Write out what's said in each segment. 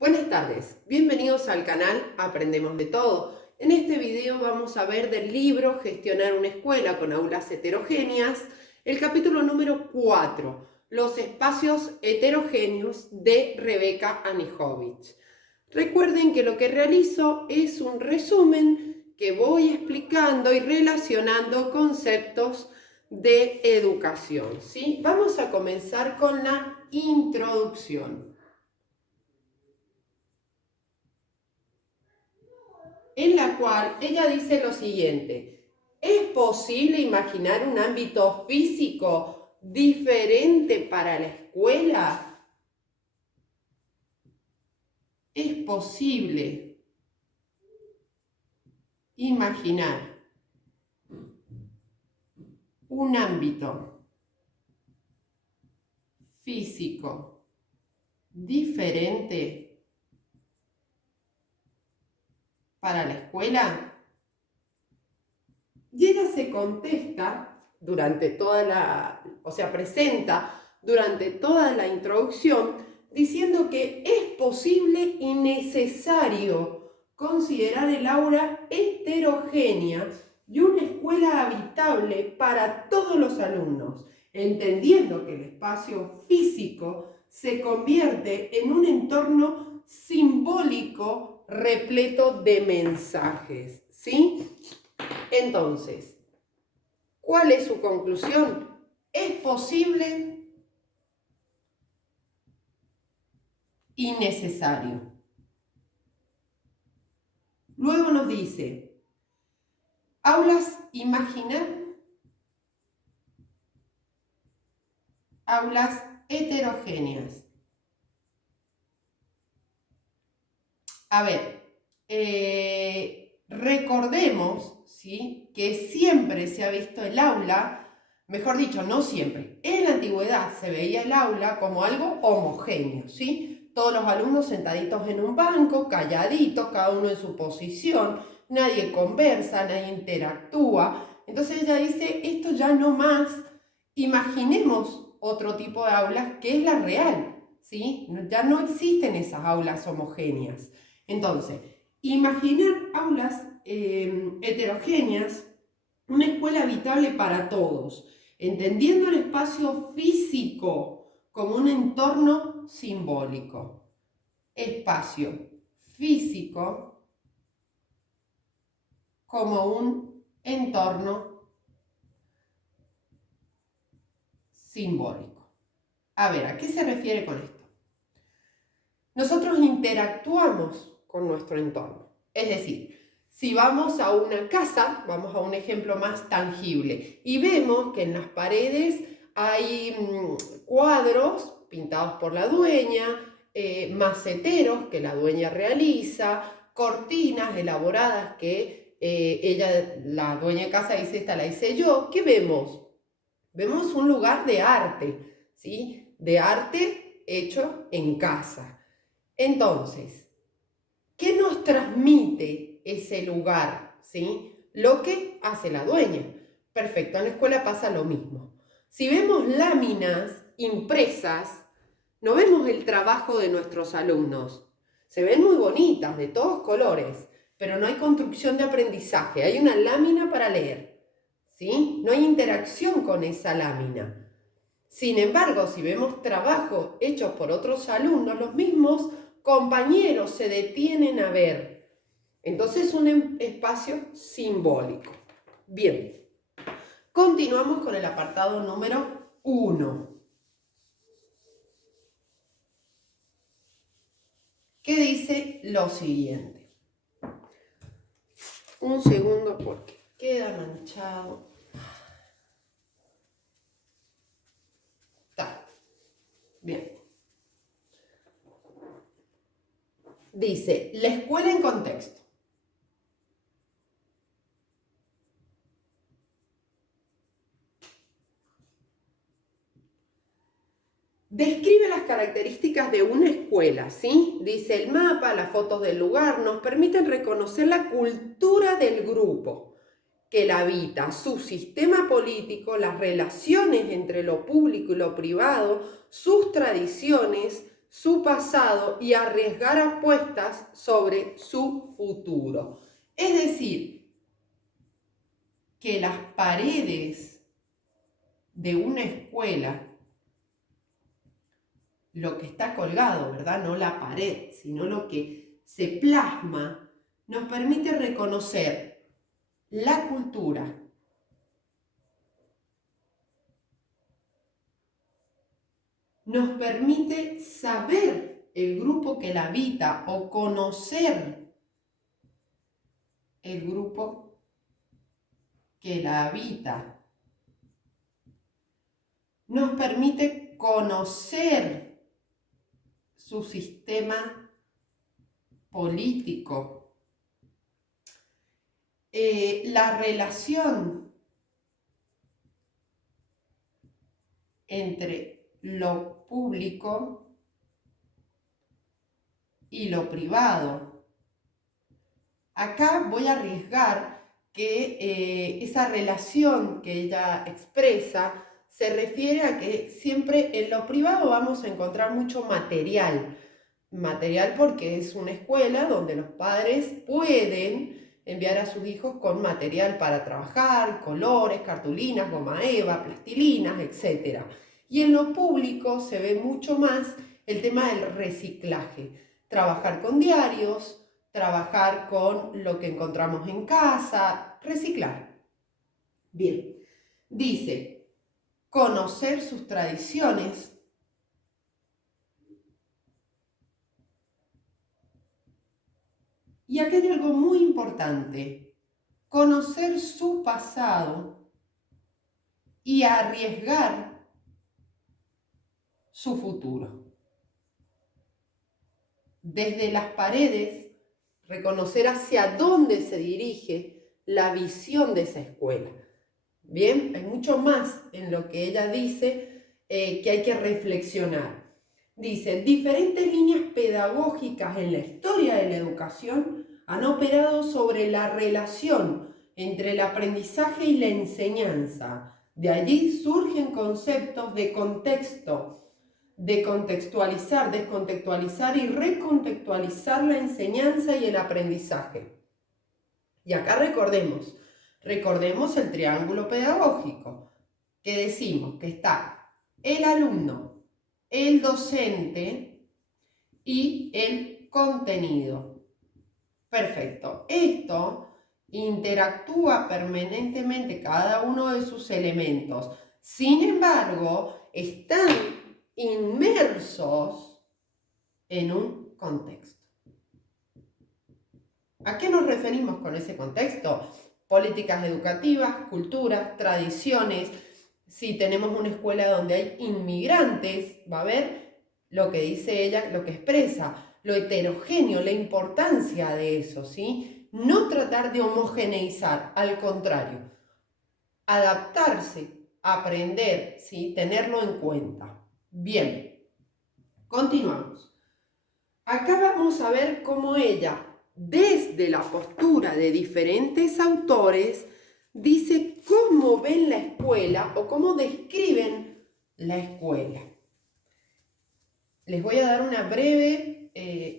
Buenas tardes, bienvenidos al canal Aprendemos de Todo. En este video vamos a ver del libro Gestionar una escuela con aulas heterogéneas, el capítulo número 4, los espacios heterogéneos de Rebeca Anijovic. Recuerden que lo que realizo es un resumen que voy explicando y relacionando conceptos de educación, ¿sí? Vamos a comenzar con la introducción, en la cual ella dice lo siguiente: ¿es posible imaginar un ámbito físico diferente para la escuela? ¿Es posible imaginar un ámbito físico diferente para la escuela? Y ella se contesta durante presenta durante toda la introducción diciendo que es posible y necesario considerar el aula heterogénea y una escuela habitable para todos los alumnos, entendiendo que el espacio físico se convierte en un entorno simbólico repleto de mensajes, ¿sí? Entonces, ¿cuál es su conclusión? Es posible y necesario. Luego nos dice, aulas heterogéneas. A ver, recordemos, ¿sí?, que siempre se ha visto el aula, mejor dicho, no siempre, en la antigüedad se veía el aula como algo homogéneo, ¿sí? Todos los alumnos sentaditos en un banco, calladitos, cada uno en su posición, nadie conversa, nadie interactúa. Entonces ella dice, esto ya no más, imaginemos otro tipo de aulas que es la real, ¿sí? Ya no existen esas aulas homogéneas. Entonces, imaginar aulas heterogéneas, una escuela habitable para todos, entendiendo el espacio físico como un entorno simbólico. Espacio físico como un entorno simbólico. A ver, ¿a qué se refiere con esto? Nosotros interactuamos con nuestro entorno. Es decir, si vamos a una casa, vamos a un ejemplo más tangible, y vemos que en las paredes hay cuadros pintados por la dueña, maceteros que la dueña realiza, cortinas elaboradas que la dueña de casa dice, esta la hice yo. ¿Qué vemos? Vemos un lugar de arte, ¿sí? De arte hecho en casa. Entonces, ¿qué nos transmite ese lugar? ¿Sí? Lo que hace la dueña. Perfecto, en la escuela pasa lo mismo. Si vemos láminas impresas, no vemos el trabajo de nuestros alumnos. Se ven muy bonitas, de todos colores, pero no hay construcción de aprendizaje. Hay una lámina para leer, ¿sí? No hay interacción con esa lámina. Sin embargo, si vemos trabajo hechos por otros alumnos, los mismos compañeros se detienen a ver. Entonces es un espacio simbólico. Bien, continuamos con el apartado número 1. Que dice lo siguiente. Un segundo porque queda manchado. Está. Bien. Dice, la escuela en contexto. Describe las características de una escuela, ¿sí? Dice el mapa, las fotos del lugar nos permiten reconocer la cultura del grupo que la habita, su sistema político, las relaciones entre lo público y lo privado, sus tradiciones, su pasado y arriesgar apuestas sobre su futuro. Es decir, que las paredes de una escuela, lo que está colgado, ¿verdad? No la pared, sino lo que se plasma, nos permite reconocer la cultura, nos permite saber el grupo que la habita o conocer el grupo que la habita. Nos permite conocer su sistema político, la relación entre lo público y lo privado. Acá voy a arriesgar que esa relación que ella expresa se refiere a que siempre en lo privado vamos a encontrar mucho material. Material porque es una escuela donde los padres pueden enviar a sus hijos con material para trabajar, colores, cartulinas, goma eva, plastilinas, etc. Y en lo público se ve mucho más el tema del reciclaje. Trabajar con diarios, trabajar con lo que encontramos en casa, reciclar. Bien, dice, conocer sus tradiciones. Y aquí hay algo muy importante, conocer su pasado y arriesgar su futuro. Desde las paredes, reconocer hacia dónde se dirige la visión de esa escuela. Bien, hay mucho más en lo que ella dice que hay que reflexionar. Dice, diferentes líneas pedagógicas en la historia de la educación han operado sobre la relación entre el aprendizaje y la enseñanza. De allí surgen conceptos de contexto, de contextualizar, descontextualizar y recontextualizar la enseñanza y el aprendizaje. Y acá recordemos el triángulo pedagógico, que decimos que está el alumno, el docente y el contenido. Perfecto. Esto interactúa permanentemente cada uno de sus elementos. Sin embargo, están inmersos en un contexto. ¿A qué nos referimos con ese contexto? Políticas educativas, culturas, tradiciones. Si tenemos una escuela donde hay inmigrantes, va a haber lo que dice ella, lo que expresa, lo heterogéneo, la importancia de eso, ¿sí? No tratar de homogeneizar, al contrario, adaptarse, aprender, ¿sí? Tenerlo en cuenta. Bien, continuamos. Acá vamos a ver cómo ella, desde la postura de diferentes autores, dice cómo ven la escuela o cómo describen la escuela. Les voy a dar una breve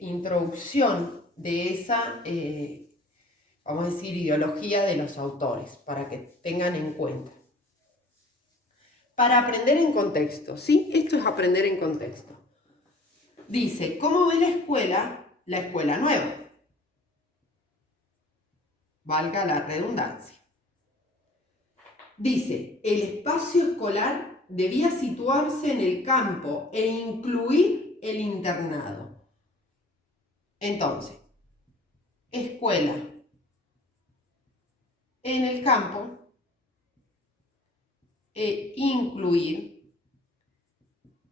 introducción de esa, vamos a decir, ideología de los autores, para que tengan en cuenta. Para aprender en contexto, ¿sí? Esto es aprender en contexto. Dice, ¿cómo ve la escuela nueva? Valga la redundancia. Dice, el espacio escolar debía situarse en el campo e incluir el internado. Entonces, escuela en el campo e incluir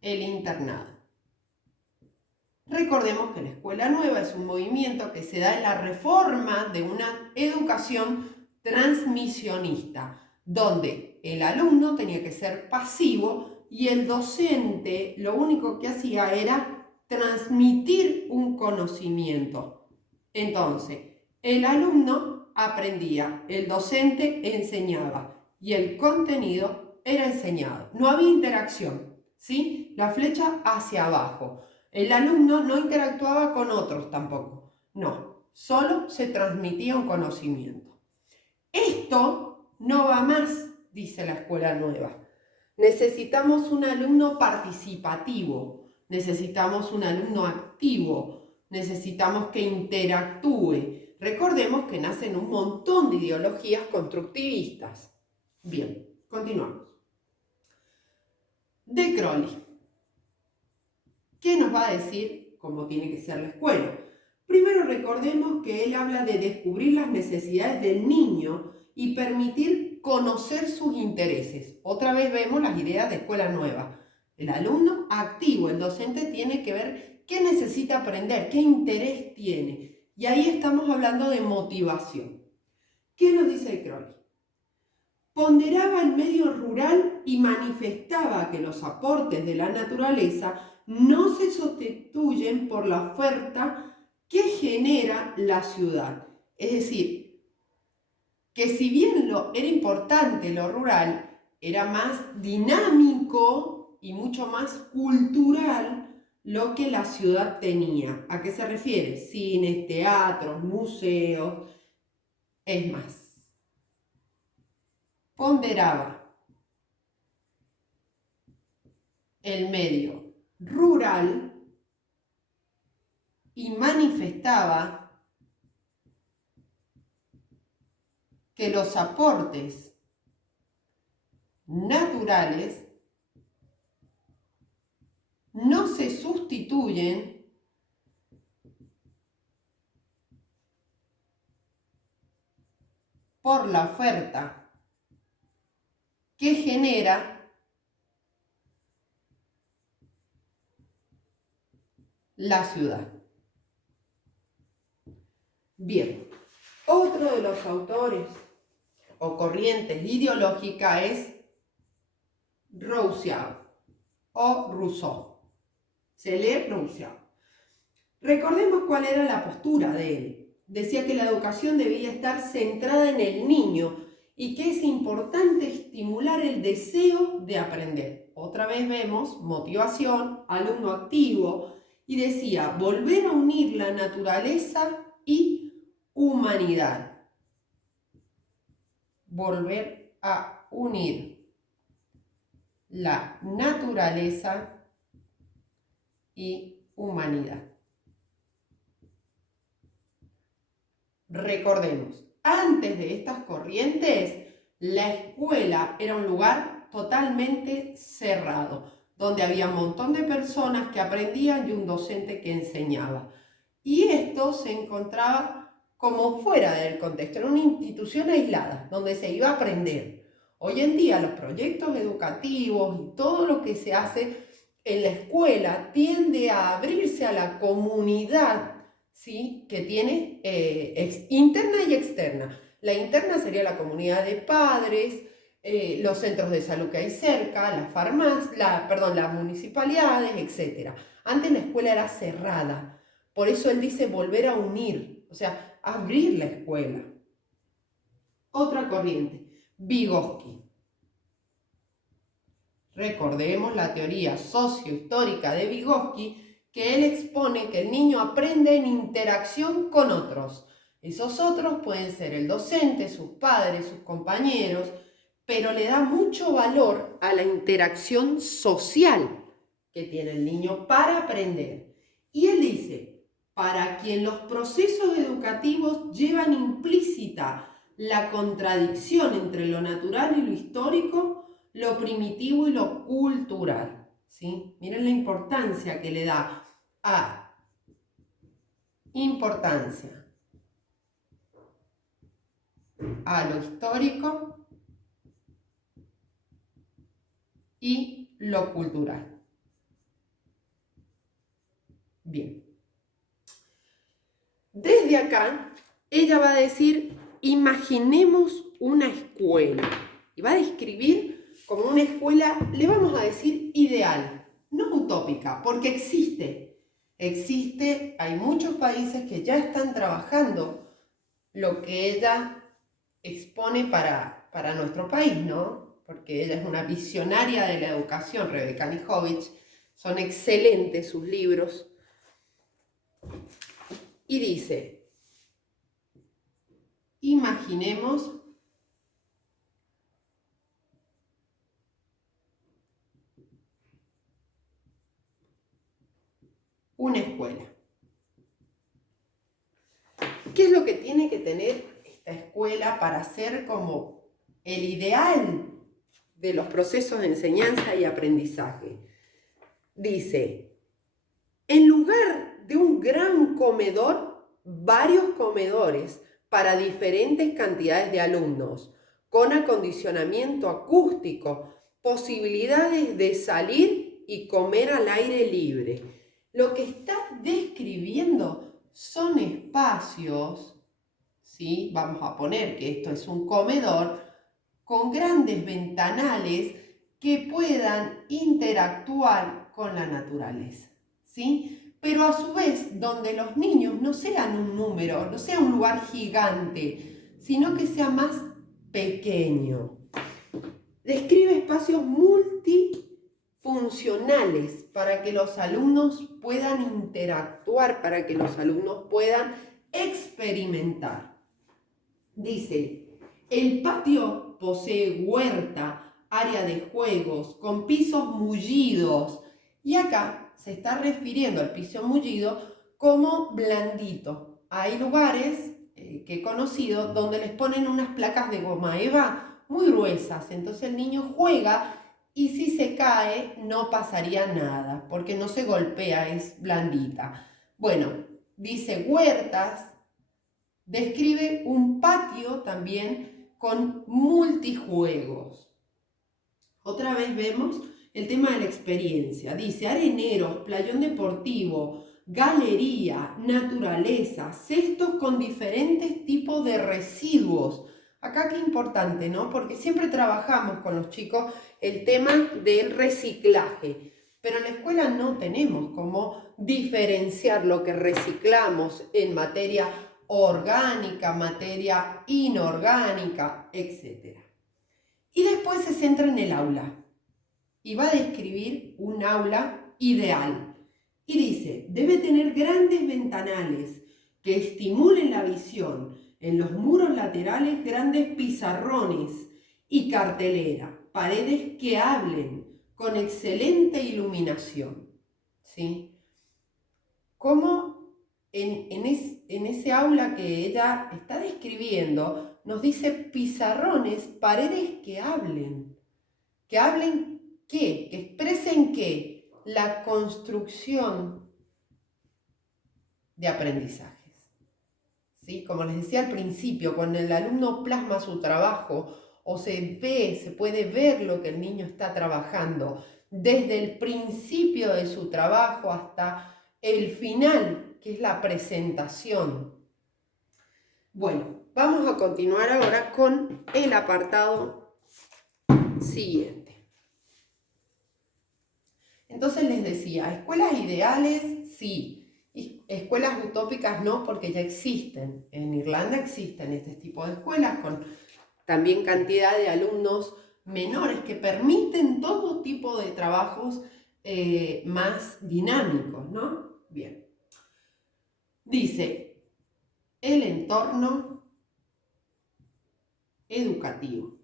el internado. Recordemos que la escuela nueva es un movimiento que se da en la reforma de una educación transmisionista, donde el alumno tenía que ser pasivo y el docente lo único que hacía era transmitir un conocimiento. Entonces, el alumno aprendía, el docente enseñaba y el contenido era enseñado. No había interacción, ¿sí? La flecha hacia abajo. El alumno no interactuaba con otros tampoco. No, solo se transmitía un conocimiento. Esto no va más, dice la escuela nueva. Necesitamos un alumno participativo, necesitamos un alumno activo, necesitamos que interactúe. Recordemos que nacen un montón de ideologías constructivistas. Bien, continuamos. De Crowley. ¿Qué nos va a decir cómo tiene que ser la escuela? Primero recordemos que él habla de descubrir las necesidades del niño y permitir conocer sus intereses. Otra vez vemos las ideas de escuela nueva. El alumno activo, el docente tiene que ver qué necesita aprender, qué interés tiene. Y ahí estamos hablando de motivación. ¿Qué nos dice Crowley? Ponderaba el medio rural y manifestaba que los aportes de la naturaleza no se sustituyen por la oferta que genera la ciudad. Es decir, que si bien era importante lo rural, era más dinámico y mucho más cultural lo que la ciudad tenía. ¿A qué se refiere? Cines, teatros, museos. Es más, ponderaba el medio rural y manifestaba que los aportes naturales no se sustituyen por la oferta que genera la ciudad. Bien, otro de los autores o corrientes ideológicas es Rousseau o Rousseau. Se lee Rousseau. Recordemos cuál era la postura de él. Decía que la educación debía estar centrada en el niño y que es importante estimular el deseo de aprender. Otra vez vemos motivación, alumno activo, y decía volver a unir la naturaleza y humanidad. Volver a unir la naturaleza y humanidad. Recordemos, antes de estas corrientes, la escuela era un lugar totalmente cerrado, donde había un montón de personas que aprendían y un docente que enseñaba. Y esto se encontraba como fuera del contexto, era una institución aislada, donde se iba a aprender. Hoy en día los proyectos educativos y todo lo que se hace en la escuela tiende a abrirse a la comunidad, ¿sí? Que tiene interna y externa. La interna sería la comunidad de padres, los centros de salud que hay cerca, las farmacias, las municipalidades, etc. Antes la escuela era cerrada, por eso él dice volver a unir, o sea, abrir la escuela. Otra corriente, Vygotsky. Recordemos la teoría sociohistórica de Vygotsky, que él expone que el niño aprende en interacción con otros. Esos otros pueden ser el docente, sus padres, sus compañeros, pero le da mucho valor a la interacción social que tiene el niño para aprender. Y él dice, para quien los procesos educativos llevan implícita la contradicción entre lo natural y lo histórico, lo primitivo y lo cultural, ¿sí? Miren la importancia que le da a importancia a lo histórico y lo cultural. Bien. Desde acá, ella va a decir, imaginemos una escuela. Y va a describir como una escuela, le vamos a decir ideal, no utópica, porque existe. Existe, hay muchos países que ya están trabajando lo que ella expone para nuestro país, ¿no? Porque ella es una visionaria de la educación, Rebecca Nijovic, son excelentes sus libros. Y dice, imaginemos una escuela. ¿Qué es lo que tiene que tener esta escuela para ser como el ideal de los procesos de enseñanza y aprendizaje? Dice, en lugar de un gran comedor, varios comedores para diferentes cantidades de alumnos, con acondicionamiento acústico, posibilidades de salir y comer al aire libre. Lo que está describiendo son espacios, ¿sí? Vamos a poner que esto es un comedor con grandes ventanales que puedan interactuar con la naturaleza, ¿sí? Pero a su vez, donde los niños no sean un número, no sea un lugar gigante, sino que sea más pequeño. Describe espacios multifuncionales para que los alumnos puedan interactuar, para que los alumnos puedan experimentar. Dice, el patio posee huerta, área de juegos, con pisos mullidos. Y acá se está refiriendo al piso mullido como blandito. Hay lugares que he conocido donde les ponen unas placas de goma eva muy gruesas. Entonces el niño juega y si se cae no pasaría nada porque no se golpea, es blandita. Bueno, dice huertas. Describe un patio también con multijuegos. Otra vez vemos el tema de la experiencia. Dice areneros, playón deportivo, galería, naturaleza, cestos con diferentes tipos de residuos. Acá qué importante, ¿no? Porque siempre trabajamos con los chicos el tema del reciclaje. Pero en la escuela no tenemos cómo diferenciar lo que reciclamos en materia orgánica, materia inorgánica, etc. Y después se centra en el aula y va a describir un aula ideal. Y dice, debe tener grandes ventanales que estimulen la visión, en los muros laterales grandes pizarrones y cartelera, paredes que hablen con excelente iluminación. ¿Sí? ¿Cómo en ese aula que ella está describiendo, nos dice pizarrones, paredes que hablen qué, que expresen qué, la construcción de aprendizajes. ¿Sí? Como les decía al principio, cuando el alumno plasma su trabajo o se puede ver lo que el niño está trabajando, desde el principio de su trabajo hasta el final, que es la presentación. Bueno, vamos a continuar ahora con el apartado siguiente. Entonces les decía, escuelas ideales, sí. Y escuelas utópicas no, porque ya existen. En Irlanda existen este tipo de escuelas con también cantidad de alumnos menores que permiten todo tipo de trabajos más dinámicos, ¿no? Bien. Dice, el entorno educativo.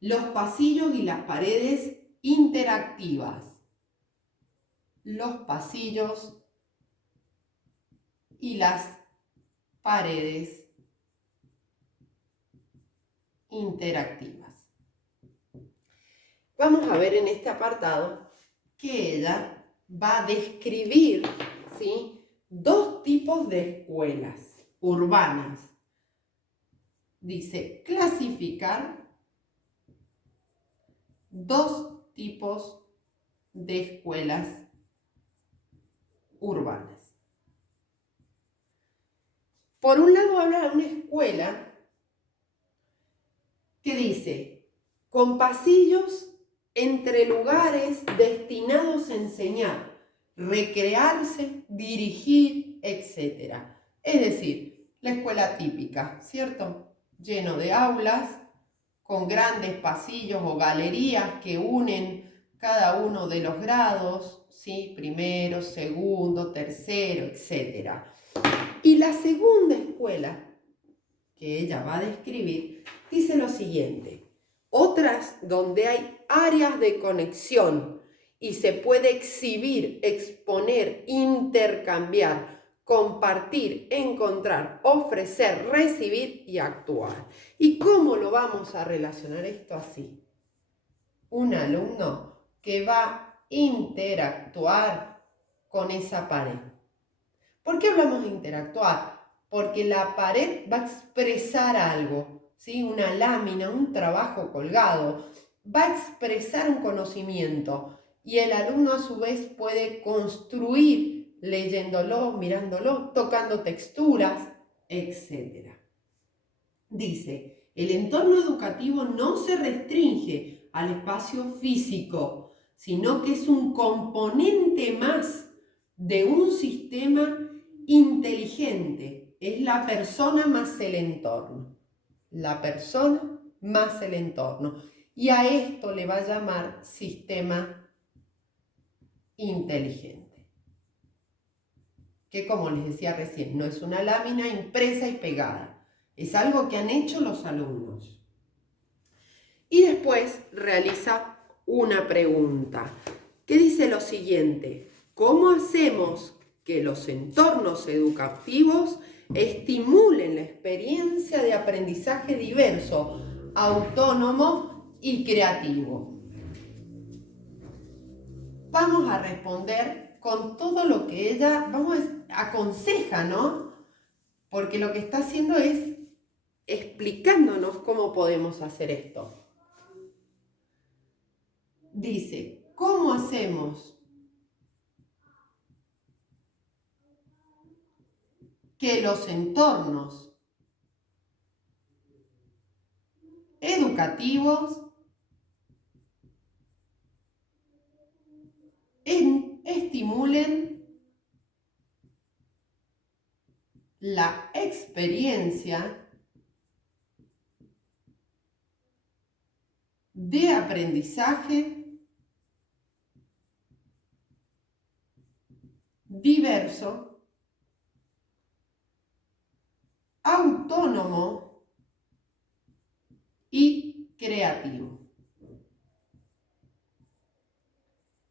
Los pasillos y las paredes interactivas. Los pasillos y las paredes interactivas. Vamos a ver en este apartado que ella va a describir, ¿sí?, dos tipos de escuelas urbanas. Dice clasificar dos tipos de escuelas urbanas. Por un lado habla de una escuela que dice con pasillos entre lugares destinados a enseñar, recrearse, dirigir, etc. Es decir, la escuela típica, ¿cierto? Lleno de aulas, con grandes pasillos o galerías que unen cada uno de los grados, ¿sí? Primero, segundo, tercero, etc. Y la segunda escuela que ella va a describir dice lo siguiente: otras donde hay áreas de conexión y se puede exhibir, exponer, intercambiar, compartir, encontrar, ofrecer, recibir y actuar. ¿Y cómo lo vamos a relacionar esto así? Un alumno que va a interactuar con esa pared. ¿Por qué hablamos de interactuar? Porque la pared va a expresar algo, ¿sí? Una lámina, un trabajo colgado, va a expresar un conocimiento y el alumno a su vez puede construir leyéndolo, mirándolo, tocando texturas, etc. Dice, el entorno educativo no se restringe al espacio físico, sino que es un componente más de un sistema inteligente. Es la persona más el entorno. La persona más el entorno. Y a esto le va a llamar sistema inteligente. Que, como les decía recién, no es una lámina impresa y pegada. Es algo que han hecho los alumnos. Y después realiza una pregunta que dice lo siguiente: ¿cómo hacemos que los entornos educativos estimulen la experiencia de aprendizaje diverso, autónomo y creativo? Vamos a responder con todo lo que ella aconseja, ¿no? Porque lo que está haciendo es explicándonos cómo podemos hacer esto. Dice, ¿cómo hacemos que los entornos educativos estimulen la experiencia de aprendizaje diverso, autónomo y creativo?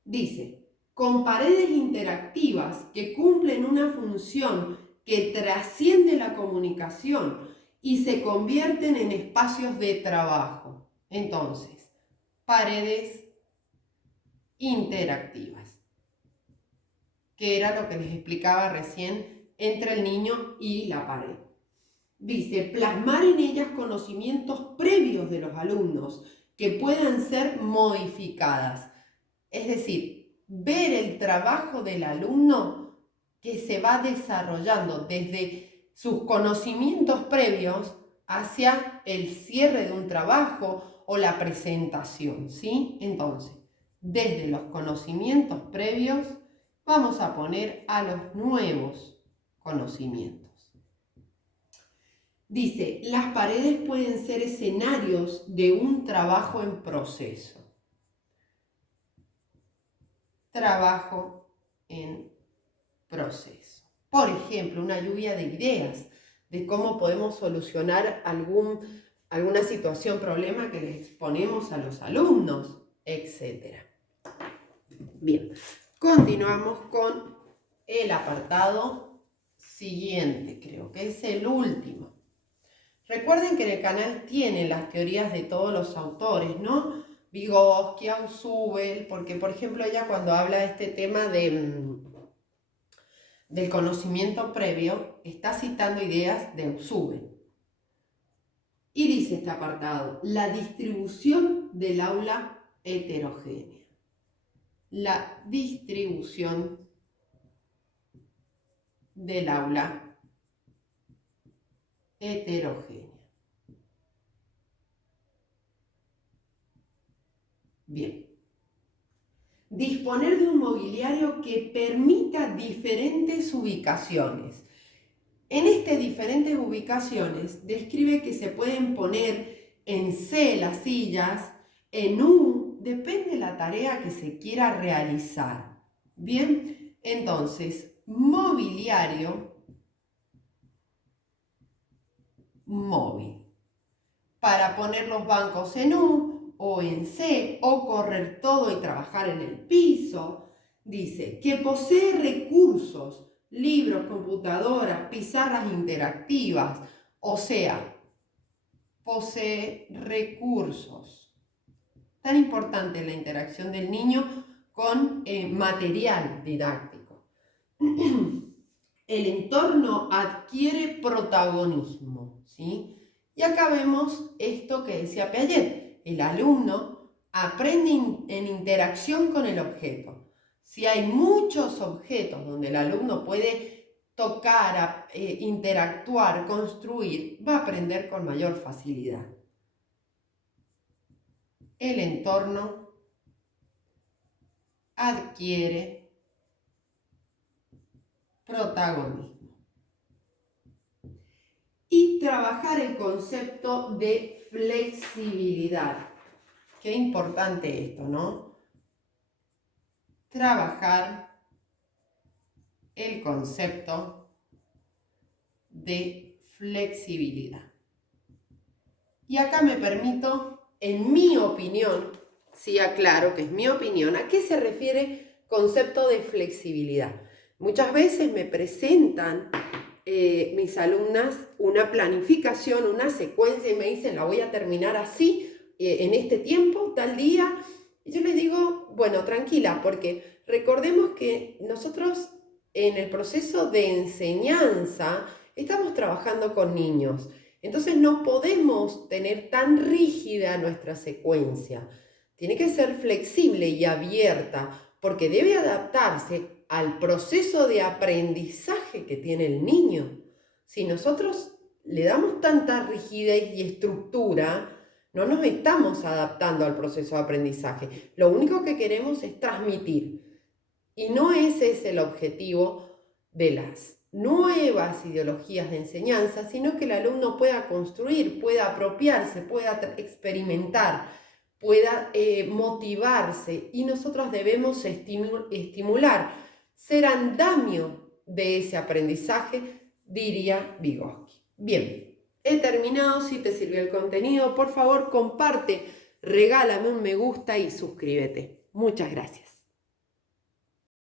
Dice, con paredes interactivas que cumplen una función que trasciende la comunicación y se convierten en espacios de trabajo. Entonces, paredes interactivas, que era lo que les explicaba recién entre el niño y la pared. Dice, plasmar en ellas conocimientos previos de los alumnos que puedan ser modificadas. Es decir, ver el trabajo del alumno que se va desarrollando desde sus conocimientos previos hacia el cierre de un trabajo o la presentación, ¿sí? Entonces, desde los conocimientos previos vamos a poner a los nuevos conocimientos. Dice, las paredes pueden ser escenarios de un trabajo en proceso. Trabajo en proceso. Por ejemplo, una lluvia de ideas de cómo podemos solucionar alguna situación, problema que les exponemos a los alumnos, etc. Bien, continuamos con el apartado siguiente, creo que es el último. Recuerden que en el canal tienen las teorías de todos los autores, ¿no? Vygotsky, Ausubel, porque por ejemplo ella cuando habla de este tema del conocimiento previo, está citando ideas de Ausubel. Y dice este apartado, la distribución del aula heterogénea. La distribución del aula heterogénea. Bien. Disponer de un mobiliario que permita diferentes ubicaciones. En estas diferentes ubicaciones describe que se pueden poner en C las sillas, en U depende de la tarea que se quiera realizar. Bien, entonces, mobiliario móvil. Para poner los bancos en U o en C o correr todo y trabajar en el piso. Dice que posee recursos, libros, computadoras, pizarras interactivas, o sea, posee recursos. Tan importante la interacción del niño con material didáctico. El entorno adquiere protagonismo, ¿sí? Y acá vemos esto que decía Piaget. El alumno aprende en interacción con el objeto. Si hay muchos objetos donde el alumno puede tocar, interactuar, construir, va a aprender con mayor facilidad. El entorno adquiere protagonismo. Y trabajar el concepto de flexibilidad. Qué importante esto, ¿no? Trabajar el concepto de flexibilidad. Y acá me permito, en mi opinión, sí aclaro que es mi opinión, ¿a qué se refiere concepto de flexibilidad? Muchas veces me presentan mis alumnas una planificación, una secuencia y me dicen, la voy a terminar así, en este tiempo, tal día. Y yo les digo, bueno, tranquila, porque recordemos que nosotros en el proceso de enseñanza estamos trabajando con niños. Entonces no podemos tener tan rígida nuestra secuencia. Tiene que ser flexible y abierta porque debe adaptarse al proceso de aprendizaje que tiene el niño. Si nosotros le damos tanta rigidez y estructura, no nos estamos adaptando al proceso de aprendizaje. Lo único que queremos es transmitir. Y no ese es el objetivo de las nuevas ideologías de enseñanza, sino que el alumno pueda construir, pueda apropiarse, pueda experimentar, pueda motivarse, y nosotros debemos estimular, ser andamio de ese aprendizaje, diría Vygotsky. Bien, he terminado. Si te sirvió el contenido, por favor comparte, regálame un me gusta y suscríbete. Muchas gracias.